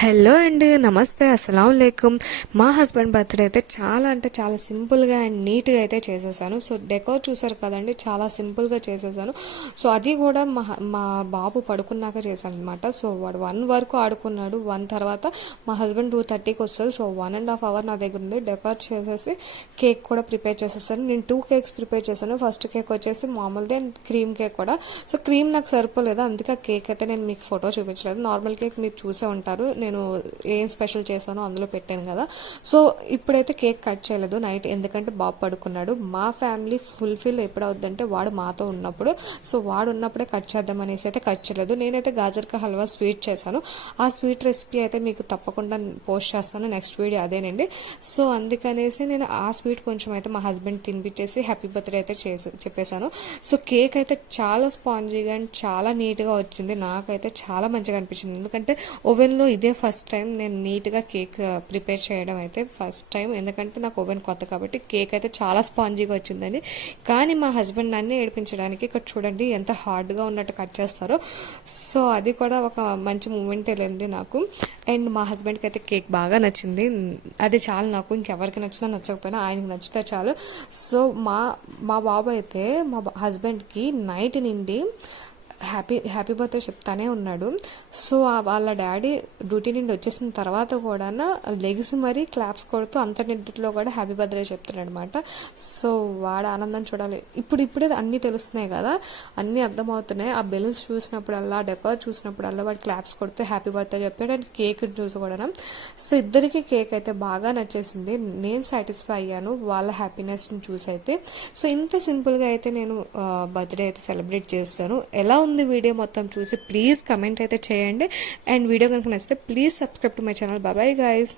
Hello అండి, నమస్తే, అస్సలం వాలేకుమ్. మా హస్బెండ్ బర్త్డే అయితే చాలా అంటే చాలా సింపుల్గా అండ్ నీట్గా అయితే చేసేసాను. సో డెకోర్ చూసారు కదండి, చాలా సింపుల్గా చేసేసాను. సో అది కూడా మా బాబు పడుకున్నాక చేశాను అనమాట. సో వాడు 1 వరకు ఆడుకున్నాడు. 1 తర్వాత మా హస్బెండ్ 2:30కి వస్తారు. సో 1.5 అవర్ నా దగ్గర ఉంది. డెకోర్ చేసేసి కేక్ కూడా ప్రిపేర్ చేసేసాను. నేను 2 కేక్స్ ప్రిపేర్ చేశాను. ఫస్ట్ కేక్ వచ్చేసి మామూలుది అండ్ క్రీమ్ కేక్ కూడా. సో క్రీమ్ నాకు సరిపోలేదు, అందుకే ఆ కేక్ అయితే నేను మీకు ఫోటో చూపించలేదు. నార్మల్ కేక్ మీరు చూసే ఉంటారు, నేను ఏం స్పెషల్ చేశానో అందులో పెట్టాను కదా. సో ఇప్పుడైతే కేక్ కట్ చేయలేదు నైట్, ఎందుకంటే బాబు పడుకున్నాడు. మా ఫ్యామిలీ ఫుల్ఫిల్ ఎప్పుడవుద్దంటే వాడు మాతో ఉన్నప్పుడు. సో వాడు ఉన్నప్పుడే కట్ చేద్దాం అనేసి అయితే కట్ చేయలేదు. నేనైతే గాజర్కా హల్వా స్వీట్ చేశాను. ఆ స్వీట్ రెసిపీ అయితే మీకు తప్పకుండా పోస్ట్ చేస్తాను, నెక్స్ట్ వీడియో అదేనండి. సో అందుకనేసి నేను ఆ స్వీట్ కొంచెం అయితే మా హస్బెండ్ తినిపించేసి హ్యాపీ బర్త్డే అయితే చెప్పేశాను. సో కేక్ అయితే చాలా స్పాంజీగా అండ్ చాలా నీట్గా వచ్చింది. నాకైతే చాలా మంచిగా అనిపించింది, ఎందుకంటే ఓవెన్లో ఇదే ఫస్ట్ టైం నేను నీట్గా కేక్ ప్రిపేర్ చేయడం అయితే ఫస్ట్ టైం. ఎందుకంటే నాకు ఓవెన్ కొత్త కాబట్టి. కేక్ అయితే చాలా స్పాంజీగా వచ్చిందండి. కానీ మా హస్బెండ్ నన్ను ఏడిపించడానికి ఇక్కడ చూడండి ఎంత హార్డ్గా ఉన్నట్టు కట్ చేస్తారో. సో అది కూడా ఒక మంచి మూమెంట్ వెళ్ళింది నాకు. అండ్ మా హస్బెండ్కి అయితే కేక్ బాగా నచ్చింది. అది చాలు నాకు, ఇంకెవరికి నచ్చినా నచ్చకపోయినా ఆయనకి నచ్చితే చాలు. సో మా బాబు అయితే మా హస్బెండ్కి నైట్ నుండి హ్యాపీ బర్త్డే చెప్తానే ఉన్నాడు. సో వాళ్ళ డాడీ డ్యూటీ నుండి వచ్చేసిన తర్వాత కూడా లెగ్స్ మరీ క్లాప్స్ కొడుతూ అంత నిద్రలో కూడా హ్యాపీ బర్త్డే చెప్తున్నాడు అనమాట. సో వాడు ఆనందం చూడాలి. ఇప్పుడే అన్నీ తెలుస్తున్నాయి కదా, అన్నీ అర్థమవుతున్నాయి. ఆ బెలూన్స్ చూసినప్పుడల్లా, డెకోర్ చూసినప్పుడల్లా వాడు క్లాప్స్ కొడుతూ హ్యాపీ బర్త్డే చెప్తాడు. అండ్ కేక్ చూసి కూడా. సో ఇద్దరికి కేక్ అయితే బాగా నచ్చేసింది. నేను సాటిస్ఫై అయ్యాను వాళ్ళ హ్యాపీనెస్ని చూసి అయితే. సో ఇంత సింపుల్గా అయితే నేను బర్త్డే అయితే సెలబ్రేట్ చేస్తాను. ఎలా ఉంది వీడియో మొత్తం చూసి ప్లీజ్ కమెంట్ అయితే చేయండి. అండ్ వీడియో కనుక నచ్చితే please subscribe to my channel. Bye guys.